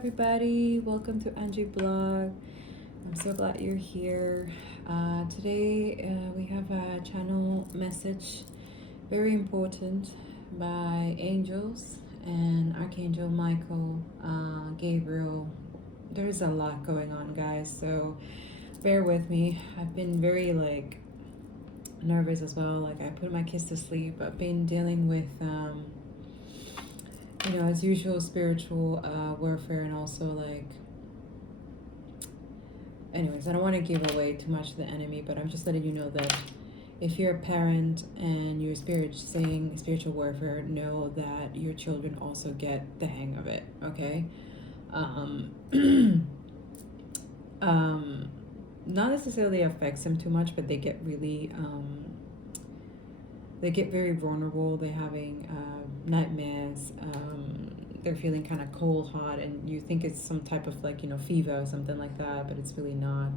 everybody, welcome to Angie Blog. I'm so glad you're here. Today we have a channel message, very important, by angels and Archangel Michael, Gabriel. There's a lot going on, guys, so bear with me. I've been very nervous as well. I put my kids to sleep. I've been dealing with as usual, spiritual warfare, and also anyways, I don't want to give away too much to the enemy, but I'm just letting you know that if you're a parent and you're experiencing spiritual warfare, know that your children also get the hang of it, okay? Not necessarily affects them too much, but they get really they get very vulnerable. They're having nightmares. They're feeling kind of cold, hot, and you think it's some type of fever or something like that, but it's really not.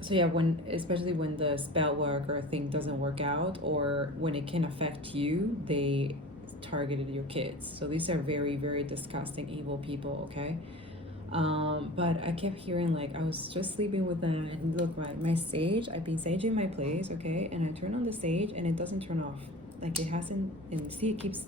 So yeah, especially when the spell work or thing doesn't work out, or when it can affect you, they targeted your kids. So these are very, very disgusting, evil people. Okay. But I kept hearing, I was just sleeping with them, and look, my sage, I've been saging my place, okay, and I turn on the sage and it doesn't turn off. It hasn't, and see, it keeps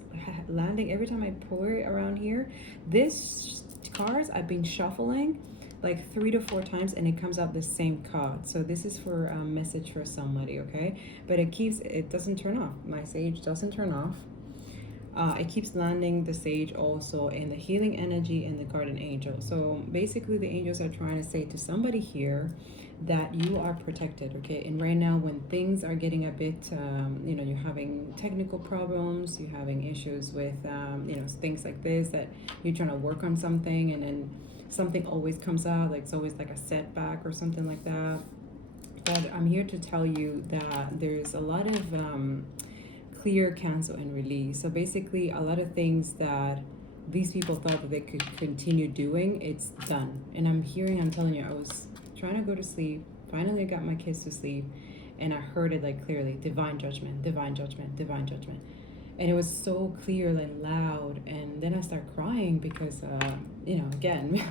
landing every time I pour it around here. This cards I've been shuffling 3 to 4 times, and it comes out the same card. So this is for a message for somebody, okay? But it doesn't turn off. My sage doesn't turn off. It keeps landing the sage also in the healing energy and the guardian angel. So basically the angels are trying to say to somebody here that you are protected, okay? And right now when things are getting a bit, you're having technical problems, you're having issues with, things like this, that you're trying to work on something and then something always comes out, it's always a setback or something like that. But I'm here to tell you that there's a lot of clear, cancel, and release. So basically a lot of things that these people thought that they could continue doing, it's done. And I'm telling you, I was trying to go to sleep, finally got my kids to sleep, and I heard it clearly: divine judgment, divine judgment, divine judgment. And it was so clear and loud, and then I start crying because again,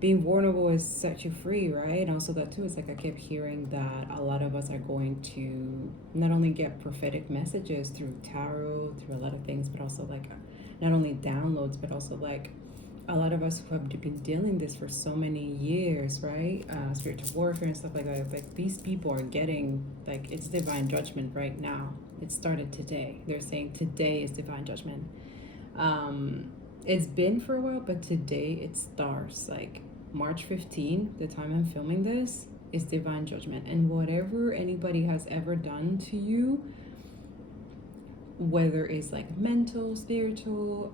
being vulnerable is set you free, right? And also that too is I kept hearing that a lot of us are going to not only get prophetic messages through tarot, through a lot of things, but also not only downloads, but also a lot of us who have been dealing this for so many years, right? Spiritual warfare and stuff like that. These people are getting it's divine judgment right now. It started today. They're saying today is divine judgment. It's been for a while, but today it starts. March 15th, the time I'm filming this, is divine judgment. And whatever anybody has ever done to you, whether it's mental, spiritual,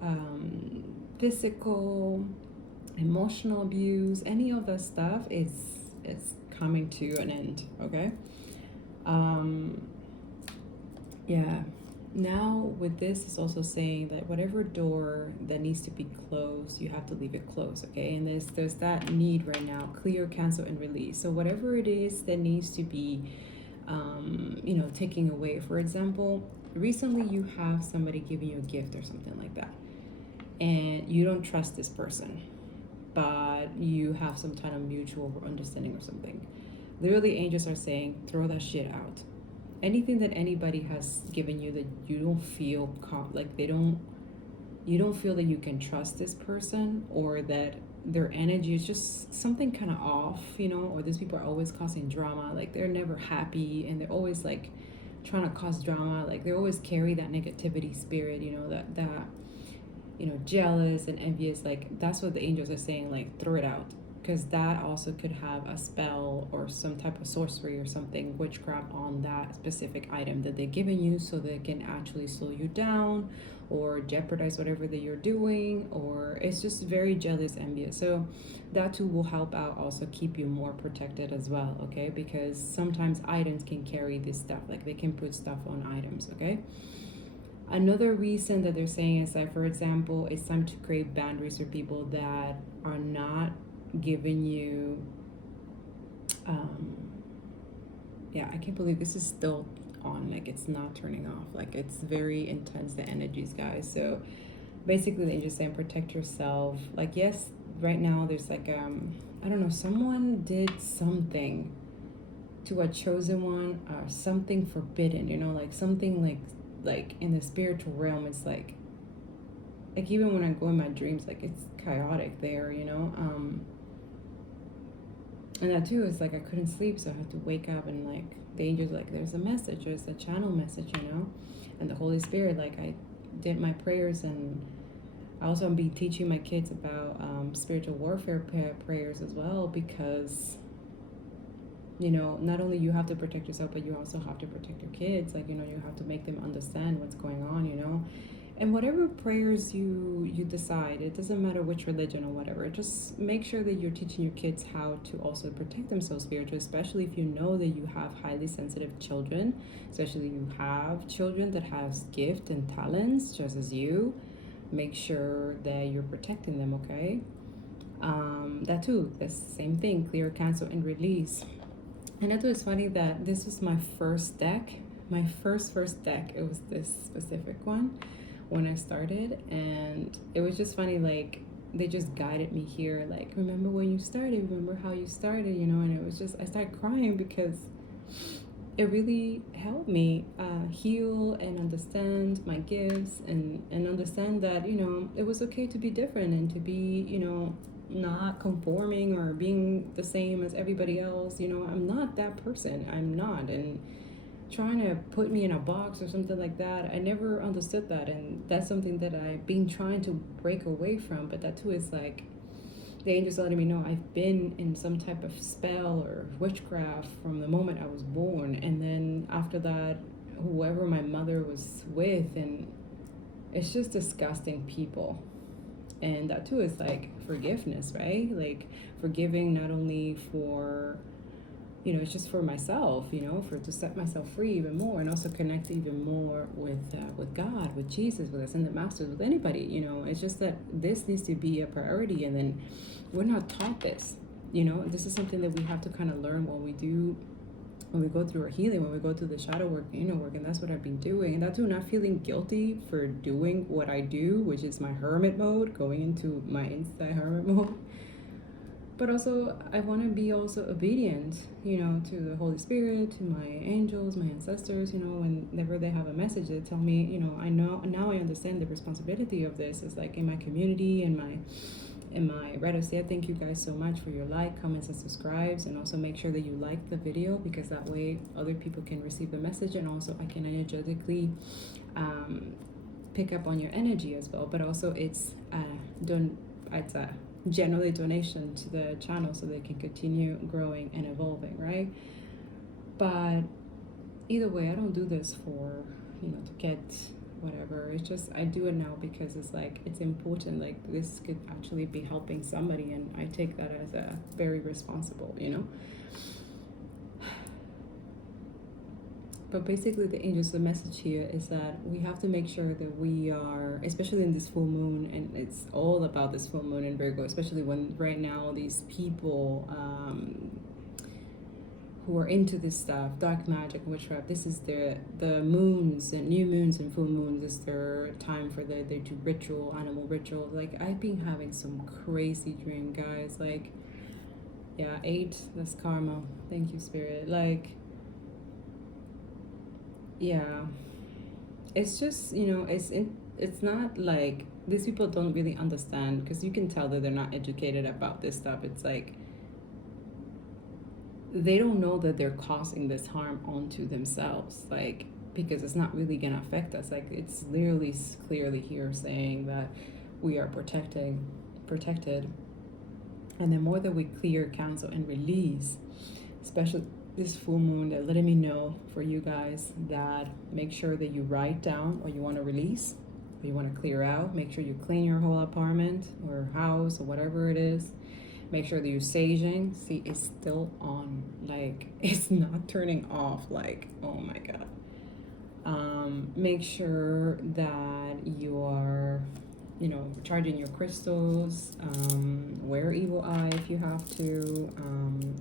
physical, emotional abuse, any of that stuff, it's coming to an end, okay? Yeah. Now with this, it's also saying that whatever door that needs to be closed, you have to leave it closed, okay? And there's that need right now: clear, cancel, and release. So whatever it is that needs to be taking away. For example, recently you have somebody giving you a gift or something like that, and you don't trust this person, but you have some kind of mutual understanding or something. Literally, angels are saying, throw that shit out. Anything that anybody has given you that you don't feel you don't feel that you can trust this person, or that their energy is just something kind of off, or these people are always causing drama. They're never happy, and they're always trying to cause drama. They always carry that negativity spirit, that jealous and envious. That's what the angels are saying, throw it out. Because that also could have a spell or some type of sorcery or something, witchcraft, on that specific item that they're giving you, so they can actually slow you down or jeopardize whatever that you're doing, or it's just very jealous, envious. So that too will help out, also keep you more protected as well, okay? Because sometimes items can carry this stuff, they can put stuff on items, okay? Another reason that they're saying is for example, it's time to create boundaries for people that are not giving you I can't believe this is still on, it's not turning off. It's very intense, the energies, guys. So basically they're just saying protect yourself. Like, yes, right now there's like I don't know, someone did something to a chosen one, or something forbidden, you know, like something like in the spiritual realm. It's like even when I go in my dreams, like it's chaotic there, you know. And that too is like I couldn't sleep, so I had to wake up, and like the angels like there's a message, there's a channel message, you know. And the Holy Spirit, like I did my prayers, and I also am be teaching my kids about spiritual warfare prayers as well, because you know, not only you have to protect yourself, but you also have to protect your kids. Like, you know, you have to make them understand what's going on, you know. And whatever prayers you decide, it doesn't matter which religion or whatever, just make sure that you're teaching your kids how to also protect themselves spiritually, especially if you know that you have highly sensitive children, especially you have children that has gift and talents just as you. Make sure that you're protecting them, okay? That too, the same thing, clear, cancel, and release. And I thought it's funny that this was my first deck. My first deck, it was this specific one when I started. And it was just funny, like, they just guided me here. Like, remember when you started, remember how you started, you know? And it was just, I started crying because it really helped me heal and understand my gifts, and understand that, you know, it was okay to be different and to be, you know, not conforming or being the same as everybody else. You know, I'm not that person. I'm not. And trying to put me in a box or something like that, I never understood that. And that's something that I've been trying to break away from. But that too is like the angels letting me know I've been in some type of spell or witchcraft from the moment I was born. And then after that, whoever my mother was with, and it's just disgusting people. And that too is like forgiveness, right? Like forgiving not only for, you know, it's just for myself, you know, for to set myself free even more, and also connect even more with God, with Jesus, with Ascended Masters, with anybody. You know, it's just that this needs to be a priority, and then we're not taught this. You know, this is something that we have to kind of learn when we go through our healing, when we go through the shadow work, inner work. And that's what I've been doing. And that's not feeling guilty for doing what I do, which is my hermit mode, going into my inside hermit mode. But also, I want to be also obedient, you know, to the Holy Spirit, to my angels, my ancestors, you know, whenever they have a message, they tell me, you know, I know, now I understand the responsibility of this. It's like in my community, in my Reddit. Thank you guys so much for your like, comments, and subscribes. And also make sure that you like the video, because that way other people can receive the message, and also I can energetically pick up on your energy as well. But also it's a generally donation to the channel so they can continue growing and evolving, right? But either way, I don't do this for, you know, to get whatever. It's just I do it now because it's like it's important. Like this could actually be helping somebody, and I take that as a very responsible, you know. But basically, the angels, the message here is that we have to make sure that we are, especially in this full moon, and it's all about this full moon in Virgo, especially when right now these people who are into this stuff, dark magic, witchcraft, this is the moons and new moons and full moons is their time for they do ritual, animal ritual. Like I've been having some crazy dream, guys. Like, yeah, 8, that's karma. Thank you, Spirit. Like, yeah, it's just, you know, it's not like these people don't really understand, because you can tell that they're not educated about this stuff. It's like they don't know that they're causing this harm onto themselves, like, because it's not really gonna affect us. Like it's literally clearly here saying that we are protected, and the more that we clear, cancel, and release, especially this full moon, they're letting me know for you guys that make sure that you write down what you want to release, what you want to clear out. Make sure you clean your whole apartment or house or whatever it is. Make sure that you're saging. See, it's still on. Like, it's not turning off. Like, oh my God. Make sure that you are, you know, charging your crystals. Wear evil eye if you have to.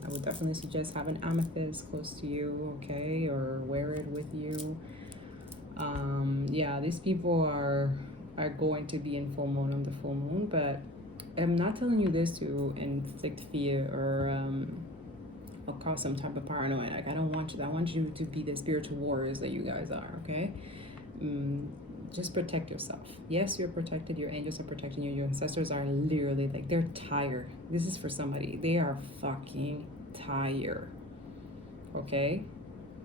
I would definitely suggest have an amethyst close to you, okay, or wear it with you. Yeah, these people are are going to be in full moon on the full moon. But I'm not telling you this to inflict fear or cause some type of paranoia. Like, I don't want you. I want you to be the spiritual warriors that you guys are. Okay. Mm, just protect yourself. Yes, you're protected. Your angels are protecting you. Your ancestors are literally like, they're tired. This is for somebody. They are fucking tired. Okay.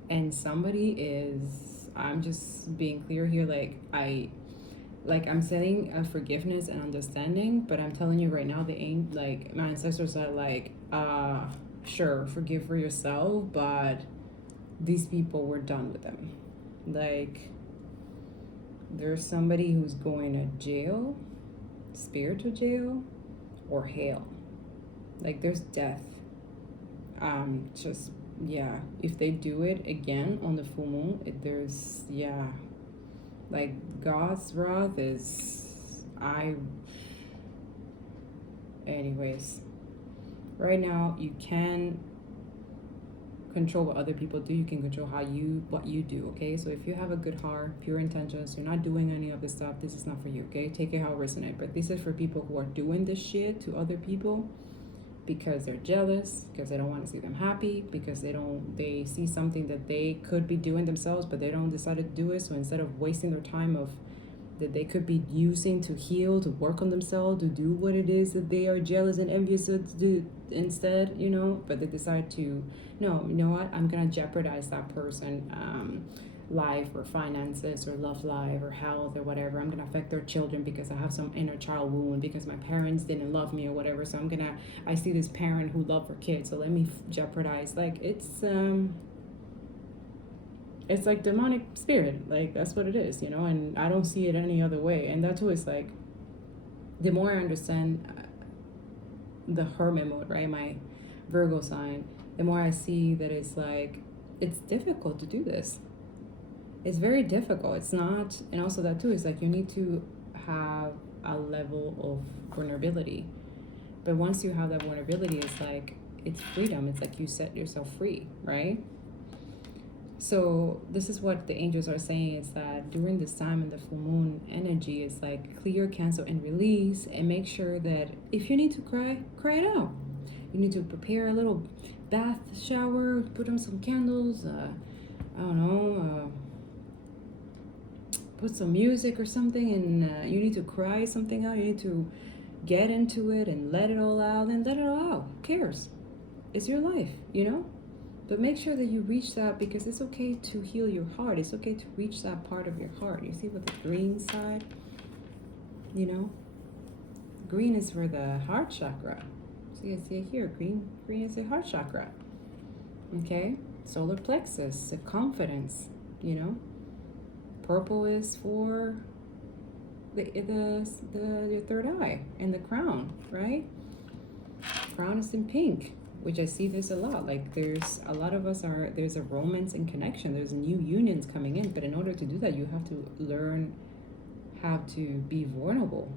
And somebody is, I'm just being clear here, I'm saying forgiveness and understanding, but I'm telling you right now, they ain't like, my ancestors are like, sure, forgive for yourself, but these people, were done with them. Like, there's somebody who's going to jail, spiritual jail, or hell. Like, there's death. Just, yeah, if they do it again on the full moon, there's, yeah, like, God's wrath is, anyways, right now, you can control what other people do. You can control what you do. Okay, so if you have a good heart, pure intentions, you're not doing any of this stuff, this is not for you. Okay, take it how it resonates. But this is for people who are doing this shit to other people because they're jealous, because they don't want to see them happy, because they see something that they could be doing themselves, but they don't decide to do it. So instead of wasting their time that they could be using to heal, to work on themselves, to do what it is that they are jealous and envious of to do instead, but they decide to, no, you know what, I'm gonna jeopardize that person life or finances or love life or health or whatever. I'm gonna affect their children because I have some inner child wound because my parents didn't love me or whatever. So I see this parent who loved her kid, so let me jeopardize. Like, it's like demonic spirit. Like, that's what it is, and I don't see it any other way. And that too is like, the more I understand the hermit mode, right, my Virgo sign, the more I see that it's like, it's difficult to do this. It's very difficult. It's not, and also that too is like, you need to have a level of vulnerability. But once you have that vulnerability, it's like, it's freedom. It's like you set yourself free, right? So this is what the angels are saying, is that during this time in the full moon energy, it's like, clear, cancel, and release, and make sure that if you need to cry it out. You need to prepare a little bath shower, put on some candles, I don't know, put some music or something, and you need to cry something out. You need to get into it and let it all out, and let it all out. Who cares? It's your life, But make sure that you reach that, because it's okay to heal your heart. It's okay to reach that part of your heart. You see with the green side, green is for the heart chakra. So you see it here, green is the heart chakra. Okay, solar plexus, the confidence, Purple is for your third eye and the crown, right? Crown is in pink, which I see this a lot. Like, there's a lot of us there's a romance and connection. There's new unions coming in, but in order to do that, you have to learn how to be vulnerable,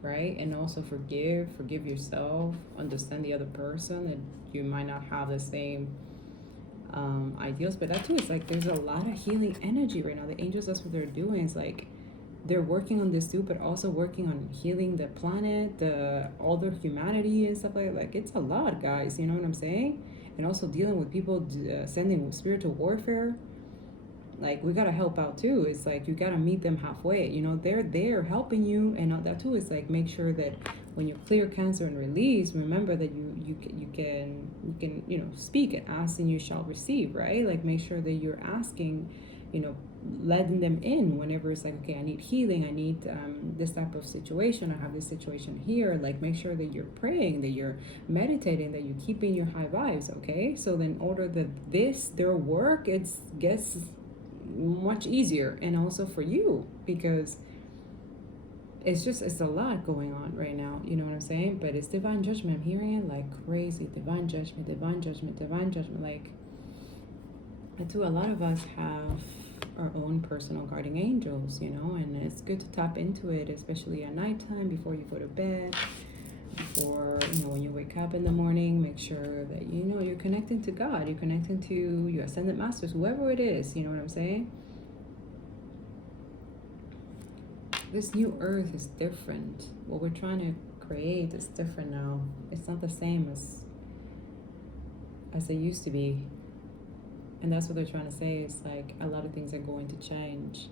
right? And also forgive yourself, understand the other person, that you might not have the same ideals. But that too is like, there's a lot of healing energy right now. The angels, that's what they're doing. It's like, they're working on this too, but also working on healing the planet, all the humanity and stuff like that. Like, it's a lot, guys. You know what I'm saying? And also dealing with people sending spiritual warfare. Like, we gotta help out too. It's like, you gotta meet them halfway. They're there helping you, and that too is like, make sure that when you clear, cancel, and release, remember that you can speak, and ask and you shall receive, right? Like, make sure that you're asking, letting them in whenever it's like, okay, I need healing, I need this type of situation, I have this situation here. Like, make sure that you're praying, that you're meditating, that you're keeping your high vibes. Okay, so then in order that their work, it gets much easier, and also for you, because it's a lot going on right now. You know what I'm saying? But it's divine judgment. I'm hearing it like crazy. Divine judgment, divine judgment, divine judgment. Like, a lot of us have our own personal guardian angels, and it's good to tap into it, especially at nighttime, before you go to bed, before, when you wake up in the morning. Make sure that, you're connecting to God, you're connecting to your ascended masters, whoever it is, you know what I'm saying? this new earth is different. What we're trying to create is different now. It's not the same as it used to be. And that's what they're trying to say. It's like a lot of things are going to change.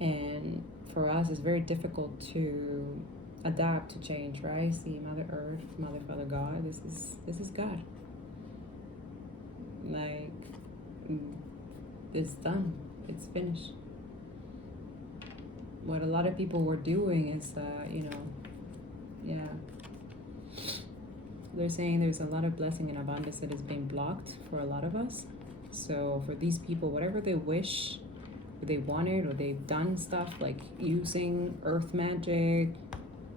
And for us, it's very difficult to adapt to change, right? See, Mother Earth, Mother, Father, God. This is God. Like, it's done. It's finished. What a lot of people were doing is, they're saying there's a lot of blessing and abundance that is being blocked for a lot of us. So for these people, whatever they wish, or they wanted, or they've done stuff like using earth magic,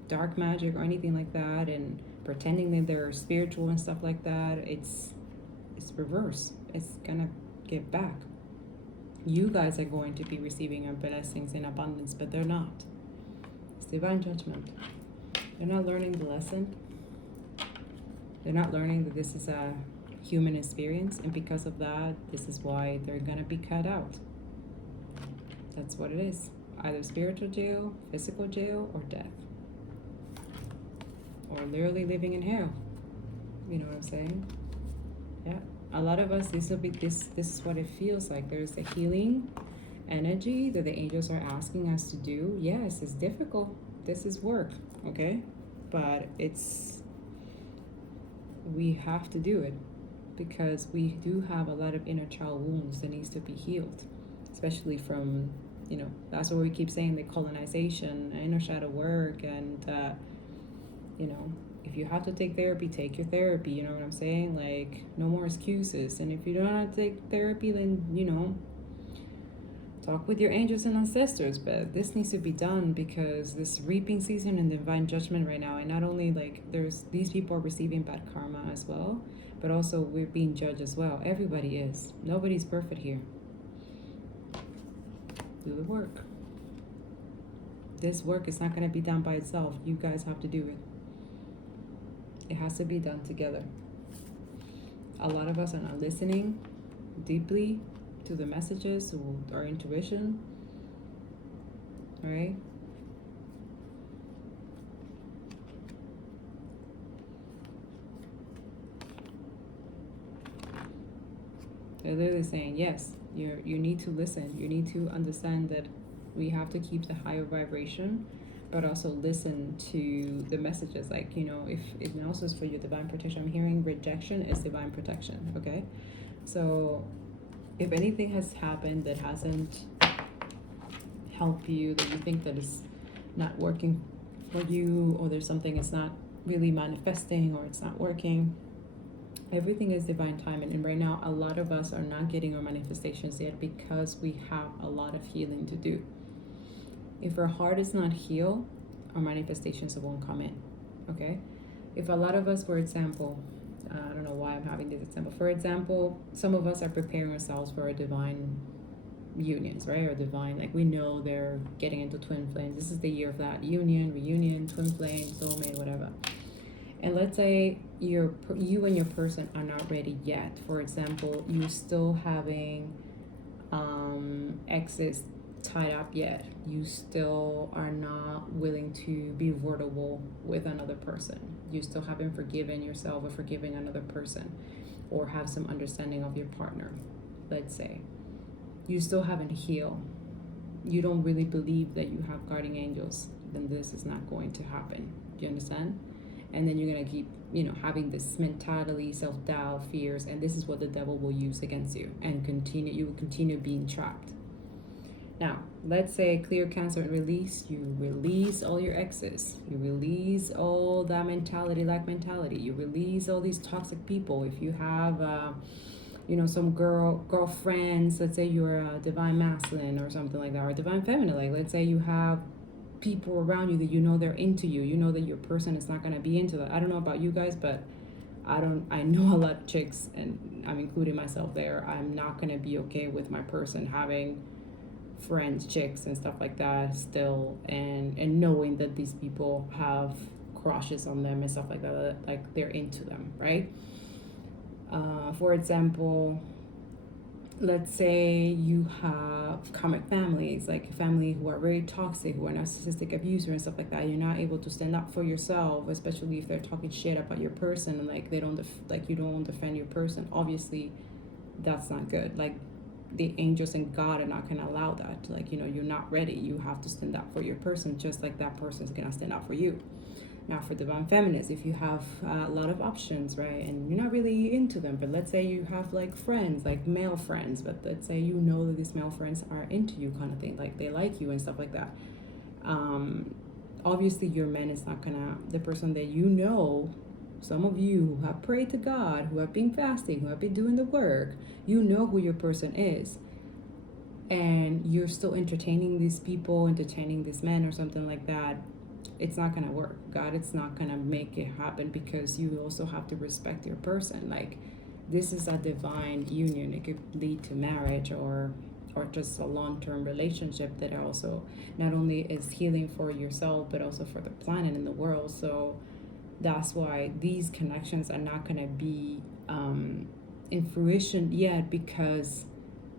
dark magic, or anything like that, and pretending that they're spiritual and stuff like that, it's reverse. It's gonna get back. You guys are going to be receiving your blessings in abundance, but they're not. It's divine judgment. They're not learning the lesson. They're not learning that this is a human experience, and because of that, this is why they're gonna be cut out. That's what it is. Either spiritual jail, physical jail, or death. Or literally living in hell. You know what I'm saying? Yeah. A lot of us, this is what it feels like. There's a healing energy that the angels are asking us to do. Yes, it's difficult. This is work, okay? But we have to do it because we do have a lot of inner child wounds that needs to be healed, especially from, that's what we keep saying, the colonization, inner shadow work, and, if you have to take therapy, take your therapy, you know what I'm saying? Like, no more excuses. And if you don't have to take therapy, then, talk with your angels and ancestors. But this needs to be done because this reaping season and divine judgment right now, and not only like these people are receiving bad karma as well, but also we're being judged as well. Everybody is. Nobody's perfect here. Do the work. This work is not going to be done by itself. You guys have to do it. It has to be done together. A lot of us are not listening deeply to the messages or our intuition. All right? They're literally saying, yes, you need to listen. You need to understand that we have to keep the higher vibration, but also listen to the messages. Like, if it also is for your divine protection. I'm hearing rejection is divine protection, okay? So if anything has happened that hasn't helped you, that you think that is not working for you, or there's something that's not really manifesting, or it's not working, everything is divine timing. And right now, a lot of us are not getting our manifestations yet because we have a lot of healing to do. If our heart is not healed, our manifestations won't come in, okay? If a lot of us, for example, I don't know why I'm having this example. For example, some of us are preparing ourselves for our divine unions, right? Or divine, like we know they're getting into twin flames. This is the year of that union, reunion, twin flame, soulmate, whatever. And let's say you and your person are not ready yet. For example, you're still having exes tied up yet. You still are not willing to be vulnerable with another person. You still haven't forgiven yourself or forgiving another person, or have some understanding of your partner. Let's say you still haven't healed. You don't really believe that you have guardian angels. Then this is not going to happen. Do you understand? And then you're gonna keep, having this mentality, self-doubt, fears, and this is what the devil will use against you, and you will continue being trapped. Now, let's say clear, cancel, and release. You release all your exes. You release all that mentality, mentality. You release all these toxic people. If you have, some girlfriends, let's say you're a divine masculine or something like that, or divine feminine. Like, let's say you have people around you that they're into you. You know that your person is not going to be into that. I don't know about you guys, but I know a lot of chicks, and I'm including myself there. I'm not going to be okay with my person having friends, chicks, and stuff like that still, and knowing that these people have crushes on them and stuff like that, like they're into them, right? For example, let's say you have comic families, like family who are very toxic, who are narcissistic abuser and stuff like that. You're not able to stand up for yourself, especially if they're talking shit about your person, and like they don't like you don't defend your person. Obviously, that's not good. Like the angels and God are not gonna allow that. Like, you know, you're not ready. You have to stand up for your person, just like that person is gonna stand up for you. Now, for divine feminist, if you have a lot of options, right, and you're not really into them, but let's say you have like friends, like male friends, but let's say you know that these male friends are into you, kind of thing, like they like you and stuff like that. Um, Obviously, your man is not gonna, the person that you know, some of you who have prayed to God, who have been fasting, who have been doing the work, you know who your person is. And you're still entertaining these people, entertaining these men or something like that, it's not gonna work. God, it's not gonna make it happen, because you also have to respect your person. Like, this is a divine union. It could lead to marriage or just a long-term relationship that also not only is healing for yourself but also for the planet and the world. So that's why these connections are not gonna be in fruition yet, because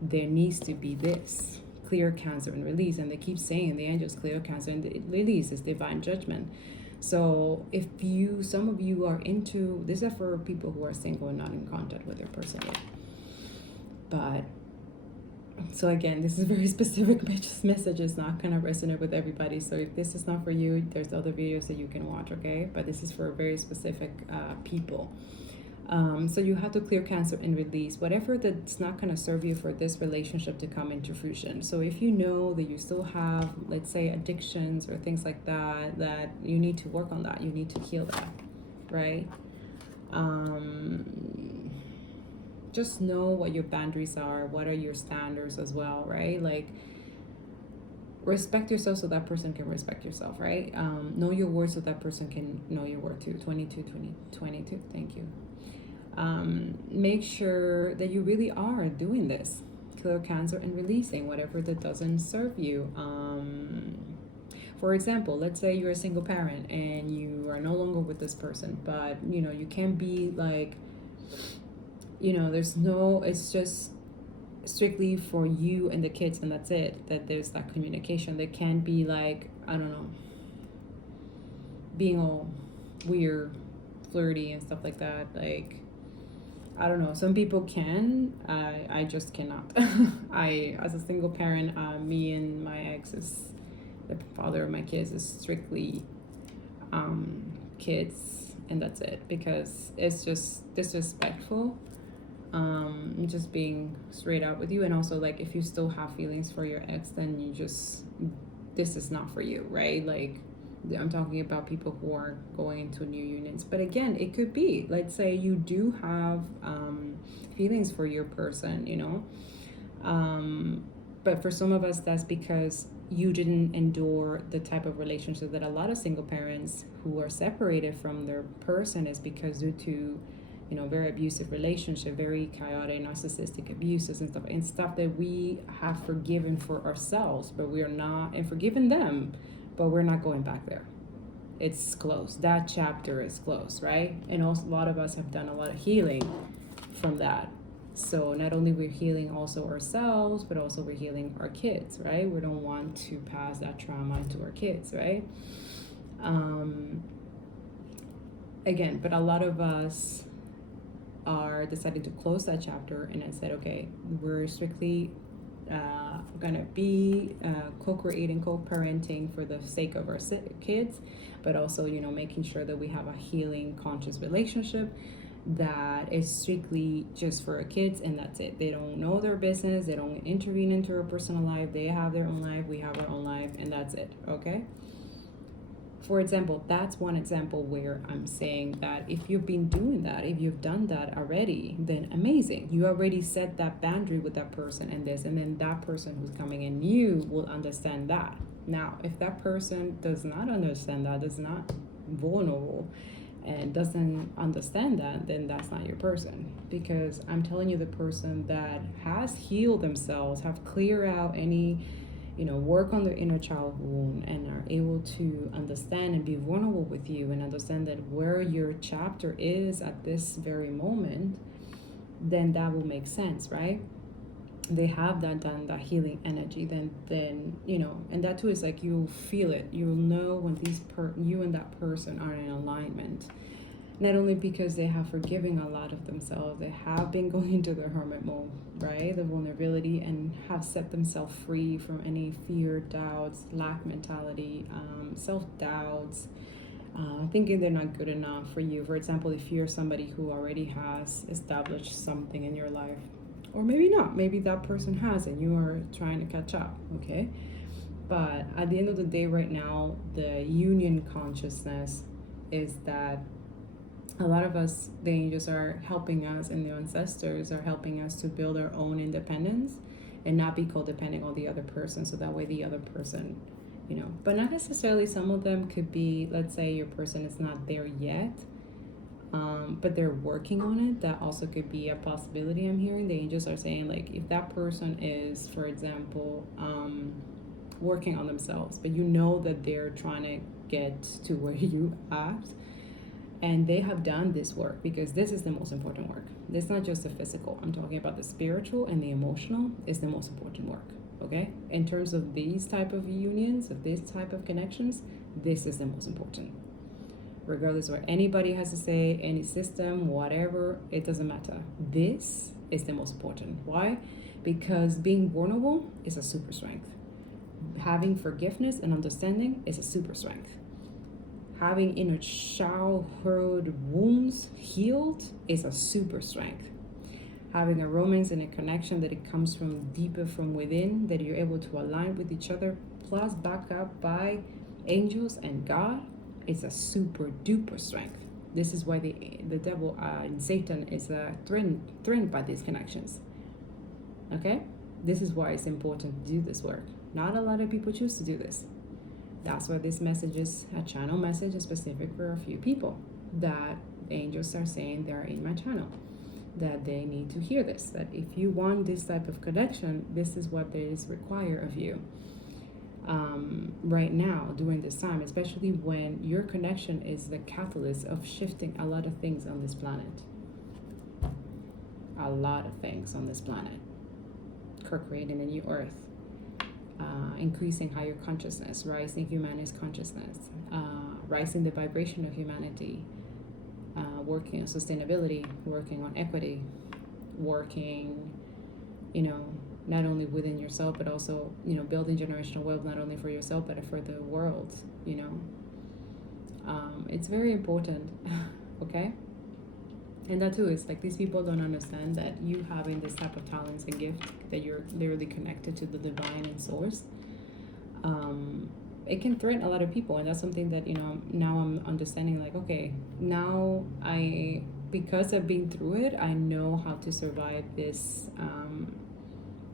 there needs to be this clear, cancel, and release. And they keep saying the angels clear, cancel, and release is divine judgment. So if you, some of you are into this, is for people who are single and not in contact with their person yet. But so again, this is very specific. Message is not gonna resonate with everybody. So if this is not for you, there's other videos that you can watch, okay? But this is for very specific people. So you have to clear, cancel, and release whatever that's not going to serve you for this relationship to come into fruition. So if you know that you still have, let's say, addictions or things like that, that you need to work on that, you need to heal that, right? Just know what your boundaries are, what are your standards as well, right? Like, respect yourself so that person can respect yourself, right? Know your worth so that person can know your worth too. 22, thank you. Make sure that you really are doing this, clear, cancel, and releasing whatever that doesn't serve you. For example, let's say you're a single parent and you are no longer with this person, but you know, you can't be like, you know, there's no, it's just strictly for you and the kids, and that's it. That there's that communication. There can be like, I don't know, being all weird, flirty, and stuff like that. Like, I don't know. Some people can. I just cannot. As a single parent, me and my ex is the father of my kids is strictly kids, and that's it, because it's just disrespectful. Just being straight up with you, and also like if you still have feelings for your ex, then you just, this is not for you, right? Like, I'm talking about people who are going into new unions. But again, it could be, let's say you do have feelings for your person, you know. But for some of us, that's because you didn't endure the type of relationship that a lot of single parents who are separated from their person is, because due to, you know, very abusive relationship, very chaotic, narcissistic abuses and stuff that we have forgiven for ourselves, but we are not, and forgiven them, but we're not going back there. It's closed. That chapter is closed, right? And also, a lot of us have done a lot of healing from that. So not only we're healing also ourselves, but also we're healing our kids, right? We don't want to pass that trauma to our kids, right? Again, but a lot of us are deciding to close that chapter and then said, okay, we're strictly gonna be co-creating, co-parenting for the sake of our kids, but also, you know, making sure that we have a healing, conscious relationship that is strictly just for our kids, and that's it. They don't know their business, they don't intervene into our personal life, they have their own life, we have our own life, and that's it, okay? For example, that's one example where I'm saying that if you've been doing that, if you've done that already, then amazing. You already set that boundary with that person and this, and then that person who's coming in new will understand that. Now, if that person does not understand that, is not vulnerable, and doesn't understand that, then that's not your person. Because I'm telling you, the person that has healed themselves, have cleared out any, you know, work on their inner child wound, and are able to understand and be vulnerable with you and understand that where your chapter is at this very moment, then that will make sense, right? they have that healing energy, then and that too is like you'll feel it. You'll know when you and that person are in alignment. Not only because they have forgiven a lot of themselves, they have been going into the hermit mode, right? The vulnerability, and have set themselves free from any fear, doubts, lack mentality, self-doubts, thinking they're not good enough for you. For example, if you're somebody who already has established something in your life, or maybe not, maybe that person has and you are trying to catch up, okay? But at the end of the day, right now, the union consciousness is that a lot of us, the angels are helping us, and the ancestors are helping us to build our own independence and not be codependent on the other person. So that way the other person, but not necessarily. Some of them could be, let's say your person is not there yet, but they're working on it. That also could be a possibility. I'm hearing the angels are saying, like, if that person is, for example, working on themselves, but that they're trying to get to where you at, and they have done this work, because this is the most important work. It's not just the physical. I'm talking about the spiritual and the emotional is the most important work. Okay? In terms of these type of unions, of this type of connections, this is the most important. Regardless of what anybody has to say, any system, whatever, it doesn't matter. This is the most important. Why? Because being vulnerable is a super strength. Having forgiveness and understanding is a super strength. Having inner childhood wounds healed is a super strength. Having a romance and a connection that it comes from deeper from within, that you're able to align with each other, plus back up by angels and God, is a super duper strength. This is why the devil and Satan is threatened by these connections. Okay? This is why it's important to do this work. Not a lot of people choose to do this. That's why this message is a channel message, specific for a few people that the angels are saying they're in my channel, that they need to hear this, that if you want this type of connection, this is what is required of you right now during this time, especially when your connection is the catalyst of shifting a lot of things on this planet. A lot of things on this planet. Co-creating a new earth. Increasing higher consciousness, rising humanist consciousness, rising the vibration of humanity, working on sustainability, working on equity, working, not only within yourself, but also, building generational wealth, not only for yourself, but for the world, It's very important, okay? And that too is like, these people don't understand that you having this type of talents and gift, that you're literally connected to the divine and source. It can threaten a lot of people, and that's something that now I'm understanding. Like, okay, now because I've been through it, I know how to survive this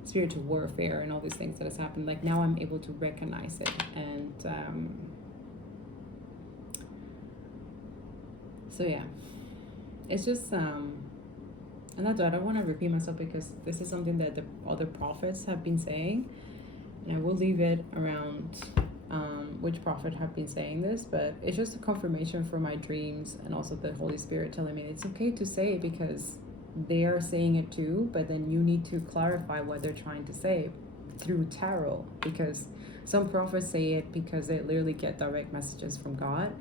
spiritual warfare and all these things that has happened. Like, now I'm able to recognize it, and so yeah. It's just, and I don't want to repeat myself, because this is something that the other prophets have been saying, and I will leave it around which prophet have been saying this, but it's just a confirmation for my dreams, and also the Holy Spirit telling me it's okay to say it, because they are saying it too, but then you need to clarify what they're trying to say through tarot, because some prophets say it because they literally get direct messages from God,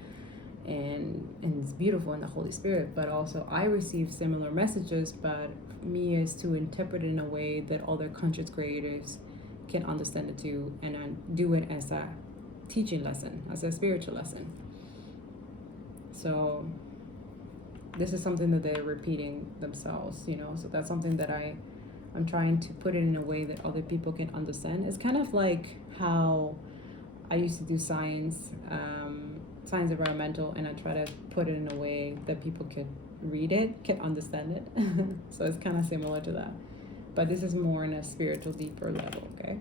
and it's beautiful in the Holy Spirit. But also I receive similar messages, but me is to interpret it in a way that other conscious creators can understand it too, and I do it as a teaching lesson, as a spiritual lesson. So this is something that they're repeating themselves, so that's something that I'm trying to put it in a way that other people can understand. It's kind of like how I used to do science environmental, and I try to put it in a way that people could read it, can understand it. So it's kind of similar to that, but this is more on a spiritual, deeper level. Okay.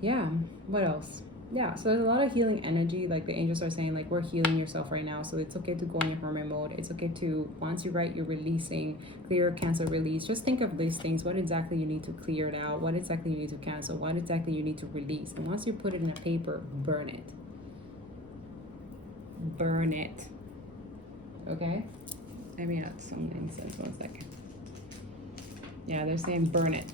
Yeah, what else? Yeah, so there's a lot of healing energy. Like, the angels are saying, like, we're healing yourself right now, so it's okay to go in your hermit mode. It's okay to, once you write, you're releasing, clear, cancel, release. Just think of these things. What exactly you need to clear it out, what exactly you need to cancel, what exactly you need to release. And once you put it in a paper, burn it. Burn it. Okay? Let me add some incense, 1 second. Yeah, they're saying burn it.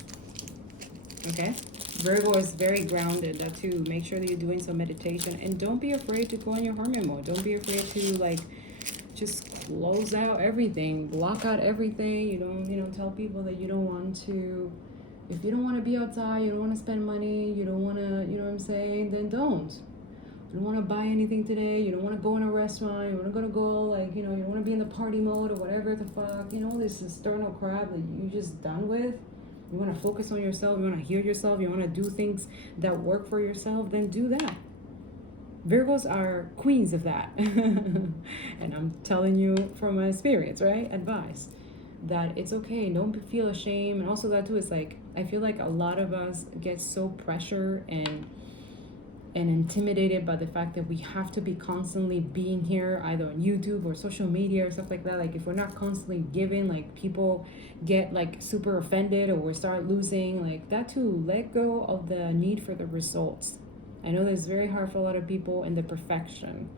Okay? Virgo is very grounded, that too. Make sure that you're doing some meditation. And don't be afraid to go in your hermit mode. Don't be afraid to, like, just close out everything. Block out everything. You don't, tell people that you don't want to. If you don't want to be outside, you don't want to spend money, you don't want to, you know what I'm saying, then don't. You don't want to buy anything today, you don't want to go in a restaurant, you want to go, like, you don't want to be in the party mode or whatever the fuck, this external crap that you're just done with. You want to focus on yourself, you want to hear yourself, you want to do things that work for yourself, then do that. Virgos are queens of that. And I'm telling you from my experience, right? Advice. That it's okay, don't feel ashamed. And also that too is like, I feel like a lot of us get so pressured and intimidated by the fact that we have to be constantly being here either on YouTube or social media or stuff like that. Like if we're not constantly giving, like people get like super offended or we start losing, like that too. Let go of the need for the results. I know that's very hard for a lot of people, and the perfection.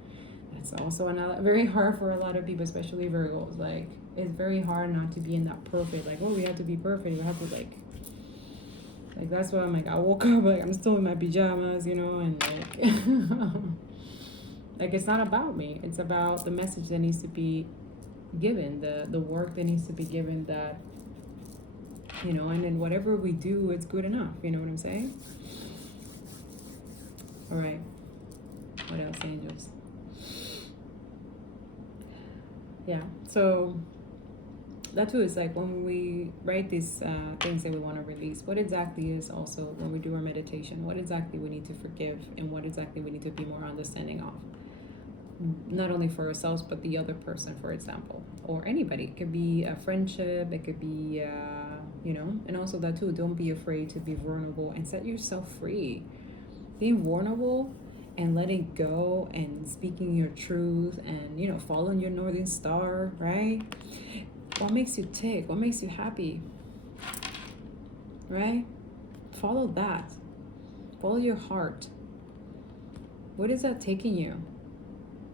That's also very hard for a lot of people, especially Virgos. Like it's very hard not to be in that perfect, like, oh, we have to be perfect, we have to like that's why I'm like, I woke up like I'm still in my pajamas, and like like it's not about me, it's about the message that needs to be given, the work that needs to be given, that and then whatever we do, it's good enough, you know what I'm saying? All right, what else, angels? Yeah, so that too is like when we write these things that we want to release, what exactly is also when we do our meditation, what exactly we need to forgive and what exactly we need to be more understanding of, not only for ourselves but the other person, for example, or anybody. It could be a friendship, it could be and also that too, don't be afraid to be vulnerable and set yourself free. Being vulnerable and letting go and speaking your truth and following your northern star, right? What makes you tick? What makes you happy? Right? Follow that. Follow your heart. What is that taking you?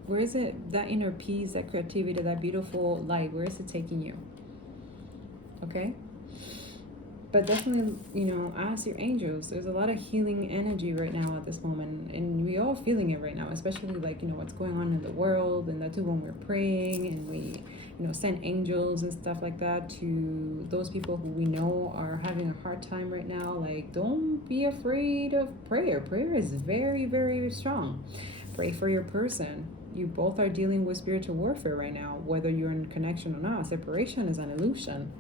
Where is it, that inner peace, that creativity, that beautiful light? Where is it taking you? Okay? But definitely, ask your angels. There's a lot of healing energy right now at this moment, and we all feeling it right now, especially like, what's going on in the world, and that's when we're praying and we, send angels and stuff like that to those people who we know are having a hard time right now. Like, don't be afraid of prayer. Prayer is very, very strong. Pray for your person. You both are dealing with spiritual warfare right now, whether you're in connection or not. Separation is an illusion.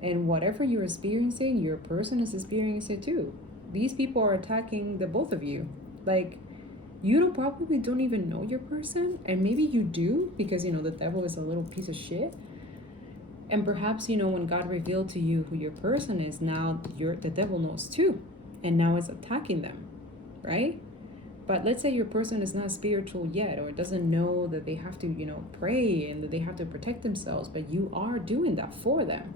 And whatever you're experiencing, your person is experiencing it too. These people are attacking the both of you. Like, you probably don't even know your person, and maybe you do, because the devil is a little piece of shit. And perhaps when God revealed to you who your person is, now the devil knows too, and now it's attacking them, right? But let's say your person is not spiritual yet, or doesn't know that they have to pray and that they have to protect themselves, but you are doing that for them.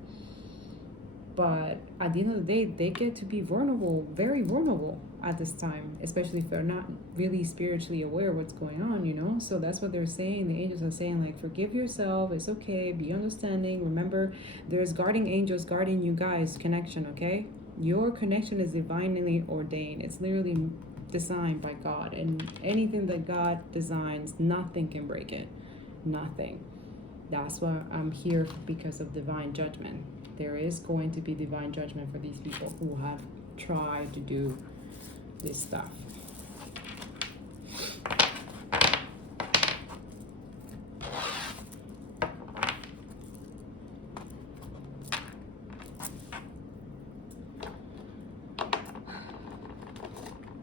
But at the end of the day, they get to be vulnerable, very vulnerable at this time, especially if they're not really spiritually aware of what's going on, So that's what they're saying. The angels are saying, like, forgive yourself. It's okay. Be understanding. Remember, there's guarding angels guarding you guys' connection, okay? Your connection is divinely ordained. It's literally designed by God. And anything that God designs, nothing can break it. Nothing. That's why I'm here, because of divine judgment. There is going to be divine judgment for these people who have tried to do this stuff.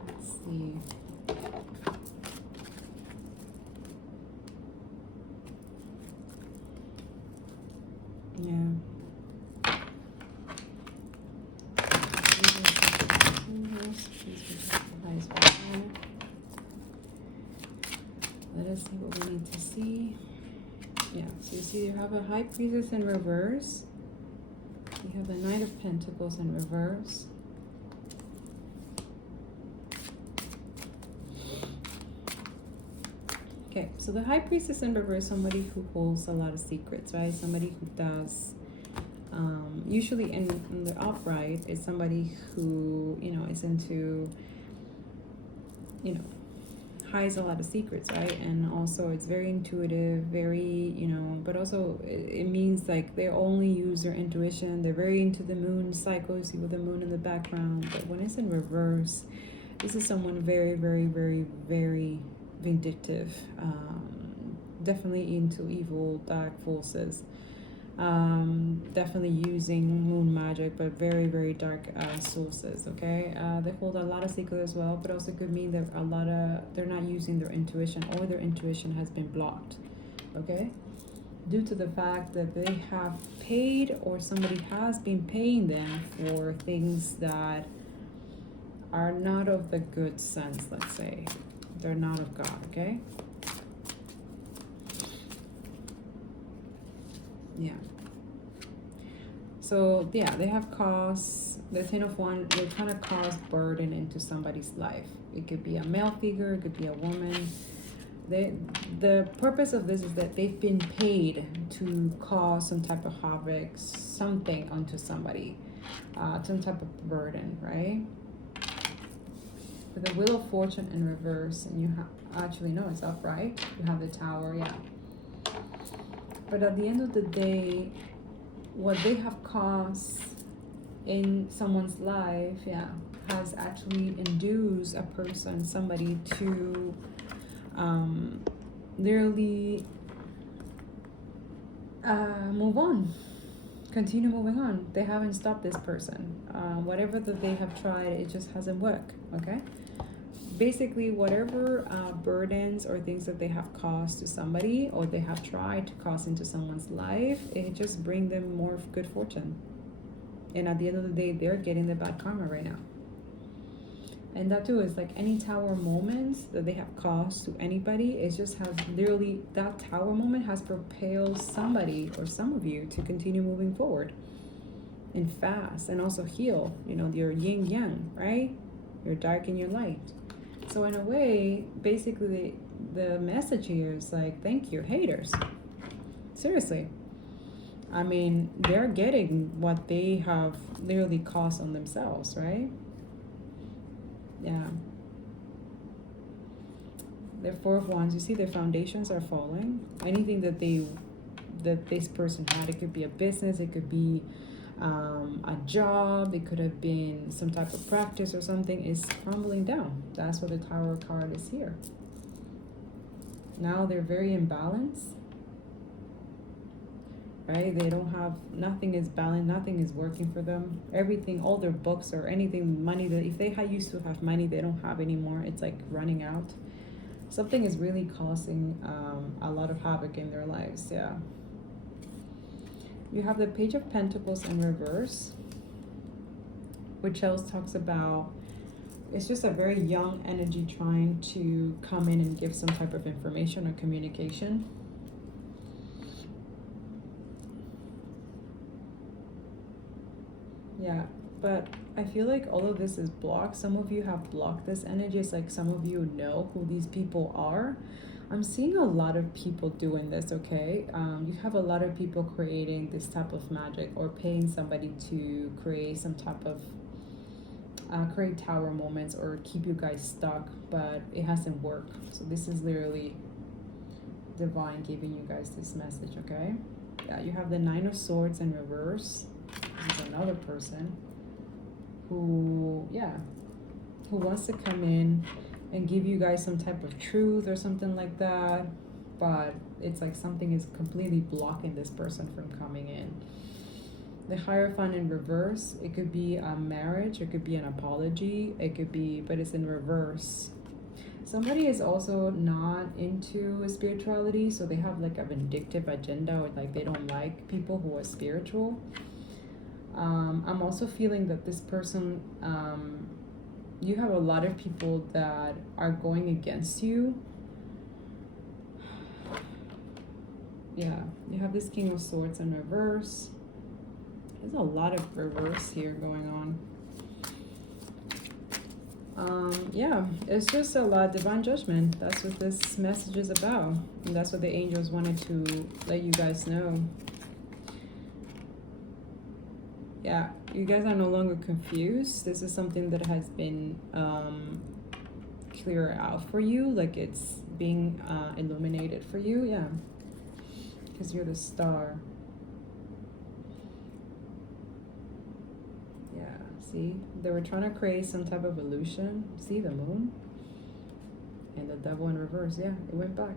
Let's see. Yeah. Let us see what we need to see. Yeah, so you see you have a High Priestess in reverse. You have the Knight of Pentacles in reverse. Okay, so the High Priestess in reverse, somebody who holds a lot of secrets, right? Somebody who does Usually in the upright is somebody who, you know, is into, you know, hides a lot of secrets, right? And also it's very intuitive, very, you know, but also it means like they only use their intuition. They're very into the moon cycle, see with the moon in the background. But when it's in reverse, this is someone very, very, very, very vindictive, definitely into evil, dark forces. Definitely using moon magic, but very, very dark sources. Okay, they hold a lot of secrets as well, but also could mean that they're not using their intuition, or their intuition has been blocked. Okay, due to the fact that they have paid, or somebody has been paying them for things that are not of the good sense. Let's say they're not of God. Okay. Yeah. So yeah, they have caused the Ten of Wands. They kind of cause burden into somebody's life. It could be a male figure. It could be a woman. The purpose of this is that they've been paid to cause some type of havoc, something onto somebody, some type of burden, right? With the Wheel of Fortune in reverse, and you have actually no, it's upright. You have the Tower, yeah. But at the end of the day, what they have caused in someone's life, yeah, has actually induced a person, somebody to literally move on, continue moving on. They haven't stopped this person. Whatever that they have tried, it just hasn't worked. Okay. Basically, whatever burdens or things that they have caused to somebody, or they have tried to cause into someone's life, it just bring them more good fortune. And at the end of the day, they're getting the bad karma right now. And that too is like any tower moments that they have caused to anybody, it just has literally, that tower moment has propelled somebody or some of you to continue moving forward and fast, and also heal, you know, your yin yang, right? Your dark and your light. So in a way, basically the message here is like, thank you, haters. Seriously. I mean, they're getting what they have literally caused on themselves, right? Yeah. The Four of Wands, you see their foundations are falling. Anything that this person had, it could be a business, it could be a job, it could have been some type of practice or something, is crumbling down. That's what the Tower card is here. Now they're very imbalanced, right? They don't have, nothing is balanced, nothing is working for them. Everything, all their books or anything, money that if they used to have money, they don't have anymore. It's like running out. Something is really causing a lot of havoc in their lives. Yeah. You have the Page of Pentacles in reverse, which else talks about, it's just a very young energy trying to come in and give some type of information or communication. Yeah, but I feel like all of this is blocked. Some of you have blocked this energy. It's like some of you know who these people are. I'm seeing a lot of people doing this, okay? You have a lot of people creating this type of magic, or paying somebody to create some type of, create tower moments, or keep you guys stuck, but it hasn't worked. So this is literally divine giving you guys this message, okay? Yeah, you have the Nine of Swords in reverse. This is another person who, yeah, who wants to come in and give you guys some type of truth or something like that, but it's like something is completely blocking this person from coming in. The Hierophant in reverse, it could be a marriage, it could be an apology, it could be, but it's in reverse. Somebody is also not into spirituality, so they have like a vindictive agenda, or like they don't like people who are spiritual. I'm also feeling that this person, you have a lot of people that are going against you. Yeah, you have this King of Swords in reverse. There's a lot of reverse here going on. Yeah, it's just a lot of divine judgment. That's what this message is about. And that's what the angels wanted to let you guys know. Yeah, you guys are no longer confused. This is something that has been clear out for you, like it's being illuminated for you. Yeah, because you're the star. Yeah, see, they were trying to create some type of illusion. See the moon and the devil in reverse. Yeah, it went back.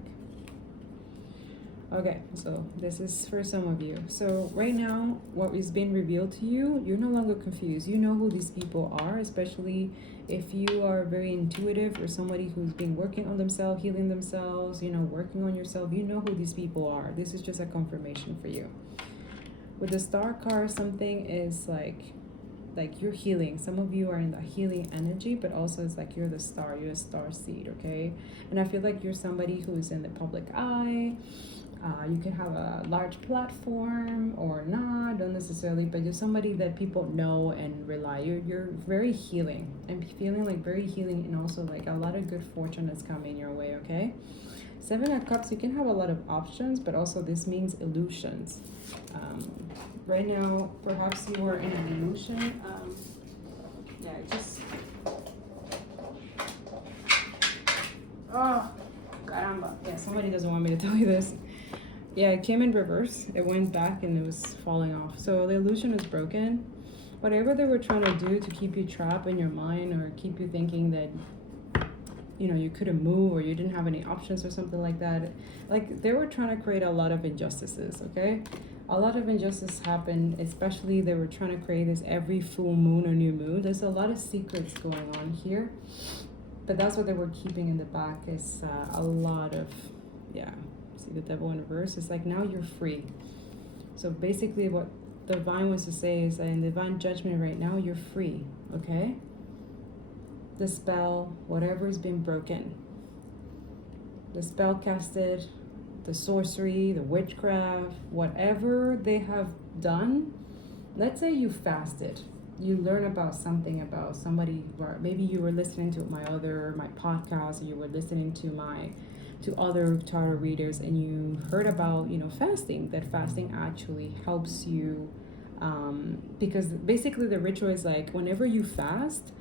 Okay, so this is for some of you. So right now, what is being revealed to you, you're no longer confused. You know who these people are, especially if you are very intuitive or somebody who's been working on themselves, healing themselves, working on yourself. You know who these people are. This is just a confirmation for you. With the star card, something is like you're healing. Some of you are in the healing energy, but also it's like you're the star, you're a star seed, okay? And I feel like you're somebody who's in the public eye. You can have a large platform or not, don't necessarily, but you're somebody that people know and rely. You're very healing. I'm feeling like very healing, and also like a lot of good fortune is coming your way, okay? Seven of Cups, you can have a lot of options, but also this means illusions. Right now, perhaps you are in an illusion. Oh, caramba. Yeah, somebody doesn't want me to tell you this. Yeah, it came in reverse. It went back and it was falling off. So the illusion is broken. Whatever they were trying to do to keep you trapped in your mind or keep you thinking that you couldn't move or you didn't have any options or something like that, like they were trying to create a lot of injustices, okay? A lot of injustice happened, especially they were trying to create this every full moon or new moon. There's a lot of secrets going on here, but that's what they were keeping in the back is a lot of, yeah. See the devil in reverse? It's like now you're free. So basically what the divine wants to say is that in divine judgment right now, you're free, okay? The spell, whatever has been broken, the spell casted, the sorcery, the witchcraft, whatever they have done. Let's say you fasted. You learn about something about somebody, or maybe you were listening to my podcast, or you were listening to other tarot readers, and you heard about fasting, that fasting actually helps you, because basically the ritual is like whenever you fast,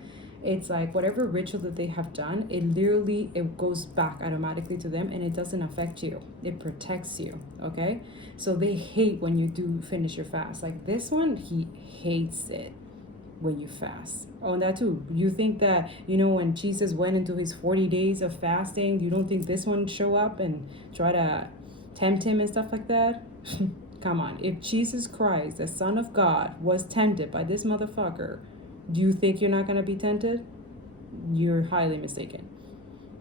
it's like whatever ritual that they have done, it goes back automatically to them and it doesn't affect you. It protects you, okay? So they hate when you do finish your fast. Like this one, he hates it when you fast. Oh, and that too. You think that, when Jesus went into his 40 days of fasting, you don't think this one show up and try to tempt him and stuff like that? Come on. If Jesus Christ, the Son of God, was tempted by this motherfucker, do you think you're not going to be tempted? You're highly mistaken.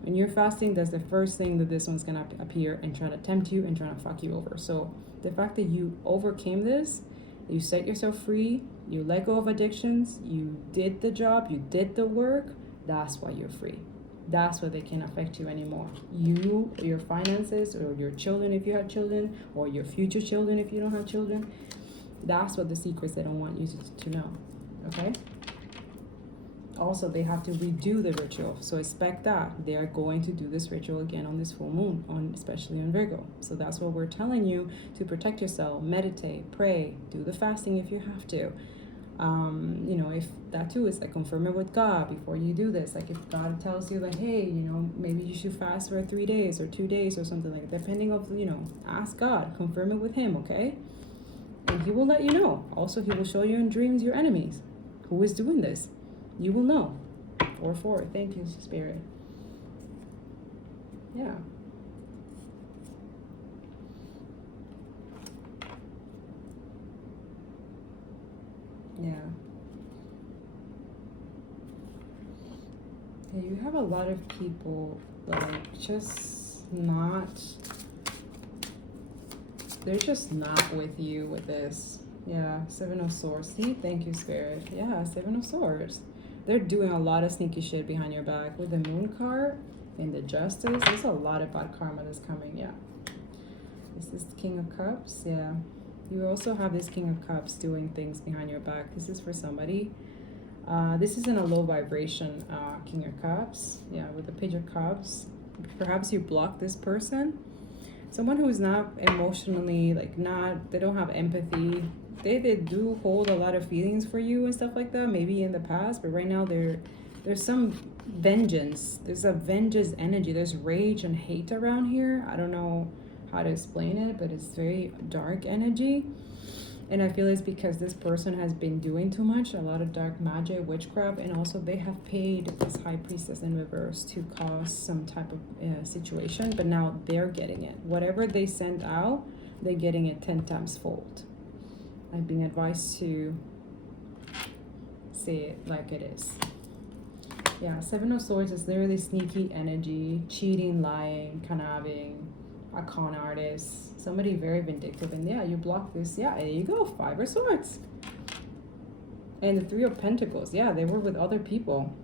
When you're fasting, that's the first thing that this one's going to appear and try to tempt you and try to fuck you over. So the fact that you overcame this, you set yourself free, you let go of addictions, you did the job, you did the work, that's why you're free. That's why they can't affect you anymore. You, your finances, or your children if you have children, or your future children if you don't have children, that's what the secrets they don't want you to know, okay? Also, they have to redo the ritual, so expect that they are going to do this ritual again on this full moon, especially on Virgo. So that's what we're telling you, to protect yourself. Meditate, pray, do the fasting if you have to. If that too is like confirm it with God before you do this. Like if God tells you like, hey, maybe you should fast for 3 days or 2 days or something like that, depending of, ask God, confirm it with him, okay? And he will let you know. Also, he will show you in dreams your enemies. Who is doing this? You will know. 4-4. Thank you, Spirit. Yeah. Yeah. Yeah, you have a lot of people like they're just not with you with this. Yeah, 7 of Swords. See, thank you, Spirit. Yeah, 7 of Swords. They're doing a lot of sneaky shit behind your back. With the Moon card and the Justice, there's a lot of bad karma that's coming. Yeah. This is the King of Cups. Yeah. You also have this King of Cups doing things behind your back. This is for somebody. This isn't a low vibration King of Cups. Yeah, with the Page of Cups. Perhaps you block this person. Someone who is not emotionally, they don't have empathy. they do hold a lot of feelings for you and stuff like that, maybe in the past, but right now there's some vengeance. There's a vengeance energy. There's rage and hate around here. I don't know how to explain it, but it's very dark energy. And I feel it's because this person has been doing too much, a lot of dark magic, witchcraft, and also they have paid this high priestess in reverse to cause some type of situation, but now they're getting it. Whatever they sent out, they're getting it 10 times fold. I'm being advised to say it like it is. Yeah, Seven of Swords is literally sneaky energy, cheating, lying, conniving, a con artist, somebody very vindictive. And yeah, you block this. Yeah, there you go, Five of Swords. And the Three of Pentacles. Yeah, they were with other people.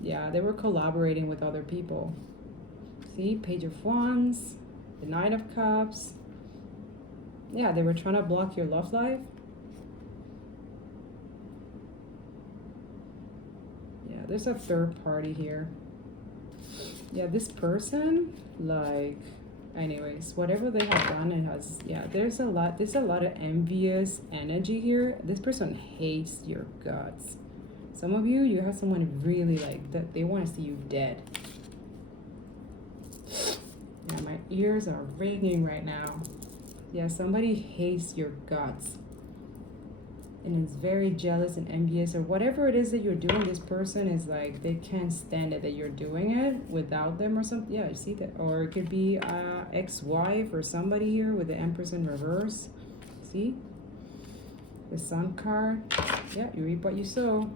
Yeah, they were collaborating with other people. See, Page of Wands, the Nine of Cups. Yeah, they were trying to block your love life. Yeah, there's a third party here. Yeah, this person, like, anyways, whatever they have done, it has, yeah, there's a lot of envious energy here. This person hates your guts. Some of you, you have someone really like that, they want to see you dead. Yeah, my ears are ringing right now. Yeah, somebody hates your guts and is very jealous and envious, or whatever it is that you're doing. This person is like, they can't stand it that you're doing it without them or something. Yeah, you see that. Or it could be ex-wife or somebody here with the Empress in reverse. See the Sun card. Yeah, you reap what you sow.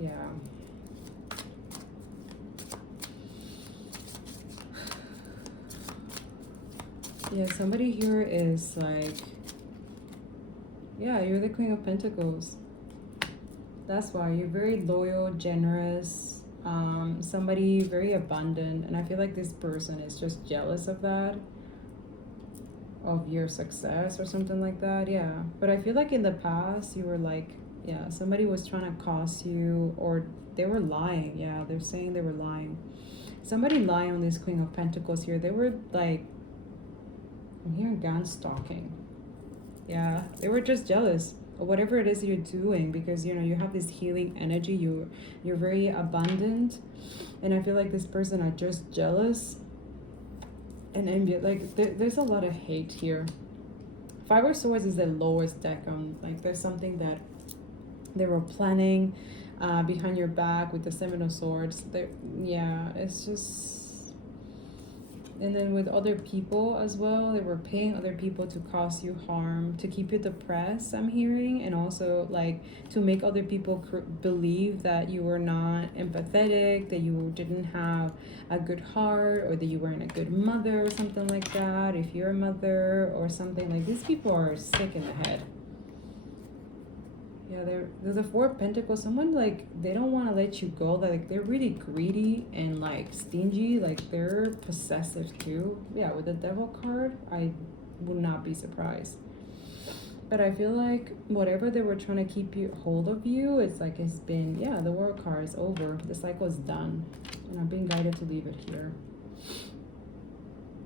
Yeah. Yeah, somebody here is like, yeah, you're the Queen of Pentacles. That's why you're very loyal, generous, somebody very abundant. And I feel like this person is just jealous of that, of your success or something like that. Yeah, but I feel like in the past you were like, yeah, somebody was trying to cost you, or they were lying. Yeah, they're saying they were lying. Somebody lying on this Queen of Pentacles here. They were like, I'm hearing gun stalking. Yeah, they were just jealous of whatever it is you're doing, because you know you have this healing energy. You're very abundant, and I feel like this person are just jealous and envious. Like there's a lot of hate here. Five of Swords is the lowest deck. Like there's something that they were planning behind your back with the Seven of Swords. Yeah, it's just. And then with other people as well, they were paying other people to cause you harm, to keep you depressed, I'm hearing, and also like to make other people believe that you were not empathetic, that you didn't have a good heart, or that you weren't a good mother or something like that, if you're a mother or something. Like these people are sick in the head. Yeah, they're the Four of Pentacles. Someone like, they don't want to let you go. Like they're really greedy and like stingy. Like they're possessive too. Yeah, with the Devil card, I would not be surprised. But I feel like whatever they were trying to keep you hold of you, it's like it's been, yeah, the World card is over. The cycle is done, and I'm being guided to leave it here.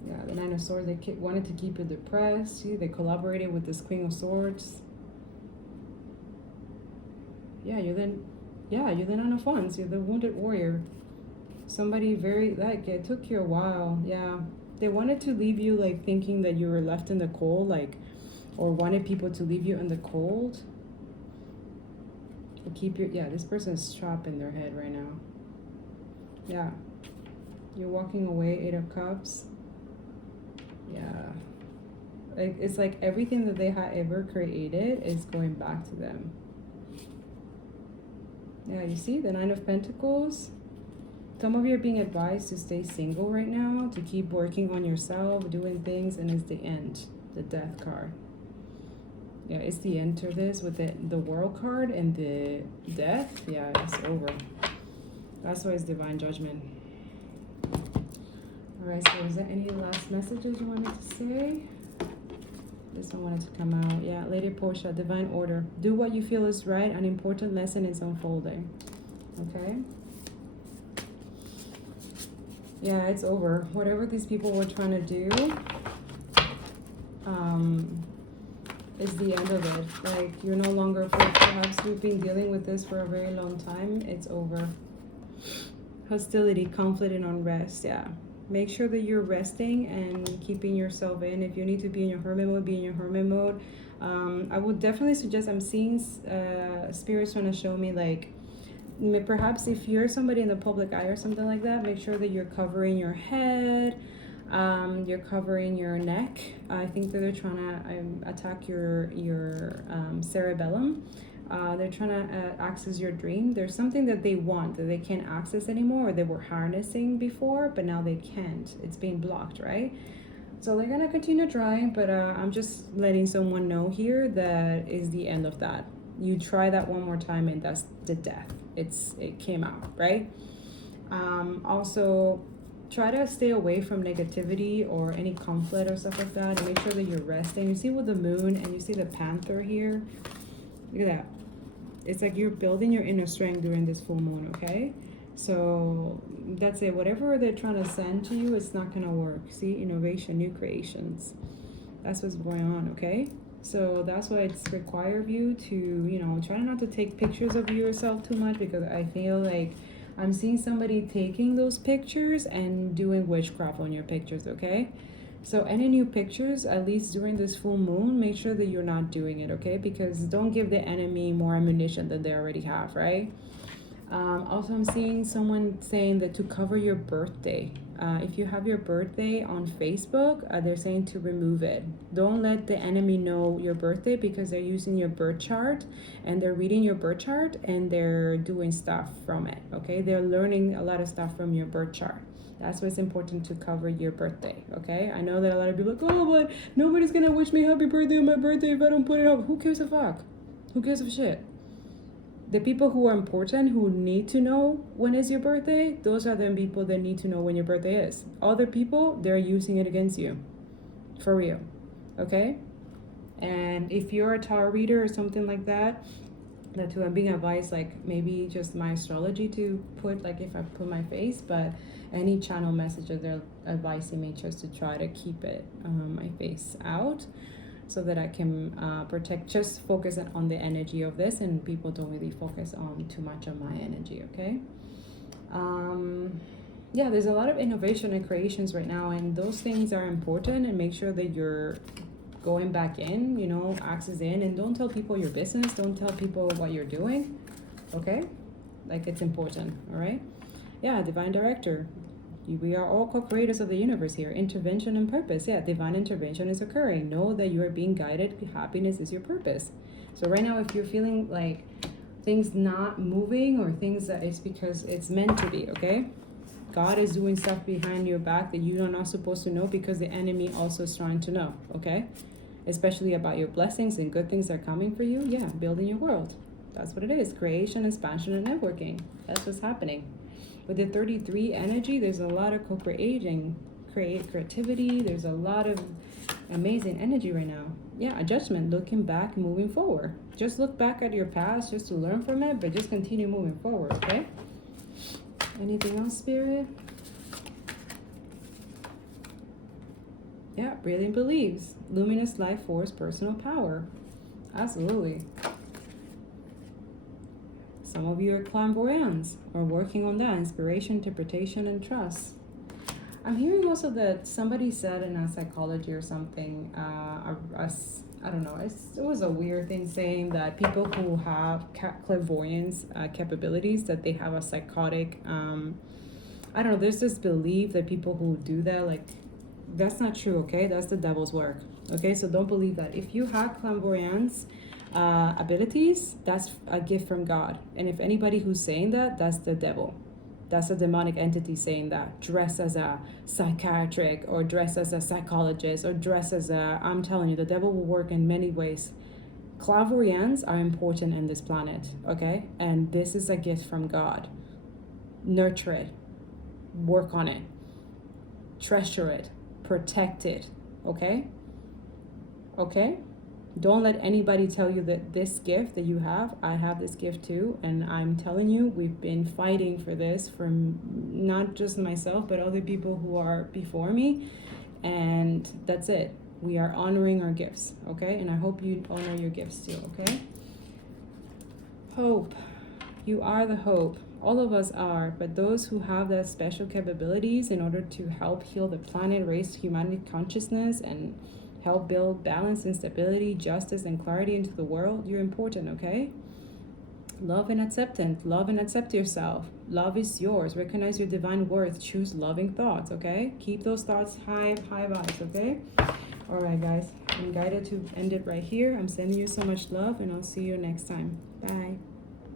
Yeah, the Nine of Swords. They wanted to keep you depressed. See, they collaborated with this Queen of Swords. Yeah, you're the Nine of Wands. You're the wounded warrior. Somebody very, like, it took you a while. Yeah, they wanted to leave you like thinking that you were left in the cold, like, or wanted people to leave you in the cold. To keep your, yeah, this person's trapped in their head right now. Yeah, you're walking away. Eight of Cups. Yeah, like it's like everything that they had ever created is going back to them. Yeah, you see the Nine of Pentacles. Some of you are being advised to stay single right now, to keep working on yourself, doing things, and it's the end, the Death card. Yeah, it's the end to this with the World card and the Death. Yeah, it's over. That's why it's Divine Judgment. All right, so is there any last messages you want me to say? This one wanted to come out. Yeah, Lady Portia, Divine Order. Do what you feel is right. An important lesson is unfolding. Okay? Yeah, it's over. Whatever these people were trying to do, is the end of it. Like, you're no longer, perhaps you've been dealing with this for a very long time. It's over. Hostility, conflict, and unrest. Yeah. Make sure that you're resting and keeping yourself in. If you need to be in your hermit mode, be in your hermit mode. I would definitely suggest, I'm seeing spirits trying to show me, like, perhaps if you're somebody in the public eye or something like that, make sure that you're covering your head, you're covering your neck. I think that they're trying to attack your cerebellum. They're trying to access your dream. There's something that they want that they can't access anymore, or they were harnessing before, but now they can't. It's being blocked, right? So they're gonna continue trying, but I'm just letting someone know here that is the end of that. You try that one more time, and that's the death. It came out, right? Also, try to stay away from negativity or any conflict or stuff like that, and make sure that you're resting. You see with the moon, and you see the panther here. Look at that. It's like you're building your inner strength during this full moon, okay? So that's it. Whatever they're trying to send to you, it's not gonna work. See, innovation, new creations. That's what's going on, okay? So that's why it's required of you to, try not to take pictures of yourself too much, because I feel like I'm seeing somebody taking those pictures and doing witchcraft on your pictures, okay? So any new pictures, at least during this full moon, make sure that you're not doing it, okay? Because don't give the enemy more ammunition than they already have, right? Also, I'm seeing someone saying that to cover your birthday. If you have your birthday on Facebook, they're saying to remove it. Don't let the enemy know your birthday, because they're using your birth chart and they're reading your birth chart and they're doing stuff from it, okay? They're learning a lot of stuff from your birth chart. That's why it's important to cover your birthday, okay? I know that a lot of people are like, oh, but nobody's gonna wish me happy birthday on my birthday if I don't put it up. Who gives a fuck? Who gives a shit? The people who are important, who need to know when is your birthday, those are the people that need to know when your birthday is. Other people, they're using it against you. For real, okay? And if you're a tarot reader or something like that, that's who I'm being advised, like maybe just my astrology to put, like if I put my face, but any channel messages, they're advising me just to try to keep it my face out, so that I can protect, just focus on the energy of this, and people don't really focus on too much of my energy, okay? Yeah, there's a lot of innovation and creations right now, and those things are important, and make sure that you're going back in, access in, and don't tell people your business, don't tell people what you're doing, okay? Like, it's important, all right? Yeah, divine director. We are all co-creators of the universe here. Intervention and purpose. Yeah, divine intervention is occurring. Know that you are being guided. Happiness is your purpose. So right now, if you're feeling like things not moving or things, that it's because it's meant to be, okay? God is doing stuff behind your back that you are not supposed to know, because the enemy also is trying to know, okay? Especially about your blessings and good things that are coming for you. Yeah, building your world. That's what it is. Creation, expansion, and networking. That's what's happening. With the 33 energy, there's a lot of co-creating, creativity. There's a lot of amazing energy right now. Yeah, a judgment, looking back, moving forward. Just look back at your past just to learn from it, but just continue moving forward, okay? Anything else, Spirit? Yeah, brilliant believes. Luminous life force, personal power. Absolutely. Some of you are clairvoyants or working on that. Inspiration, interpretation, and trust. I'm hearing also that somebody said in a psychology or something, I don't know, it was a weird thing saying that people who have clairvoyance capabilities, that they have a psychotic, I don't know, there's this belief that people who do that, like, that's not true, okay? That's the devil's work, okay? So don't believe that. If you have clairvoyance abilities, that's a gift from God. And if anybody who's saying that, that's the devil. That's a demonic entity saying that, dressed as a psychiatric or dressed as a psychologist or dressed as a, I'm telling you, the devil will work in many ways. Clairvoyants are important in this planet, okay? And this is a gift from God. Nurture it, work on it, treasure it, protect it, okay? Okay? Don't let anybody tell you that this gift that you have, I have this gift too. And I'm telling you, we've been fighting for this from not just myself, but other people who are before me. And that's it. We are honoring our gifts, okay? And I hope you honor your gifts too, okay? Hope. You are the hope. All of us are, but those who have that special capabilities in order to help heal the planet, raise humanity consciousness, and help build balance and stability, justice and clarity into the world, you're important, okay? Love and acceptance. Love and accept yourself. Love is yours. Recognize your divine worth. Choose loving thoughts, okay? Keep those thoughts high vibes, okay? All right, guys. I'm guided to end it right here. I'm sending you so much love, and I'll see you next time. Bye.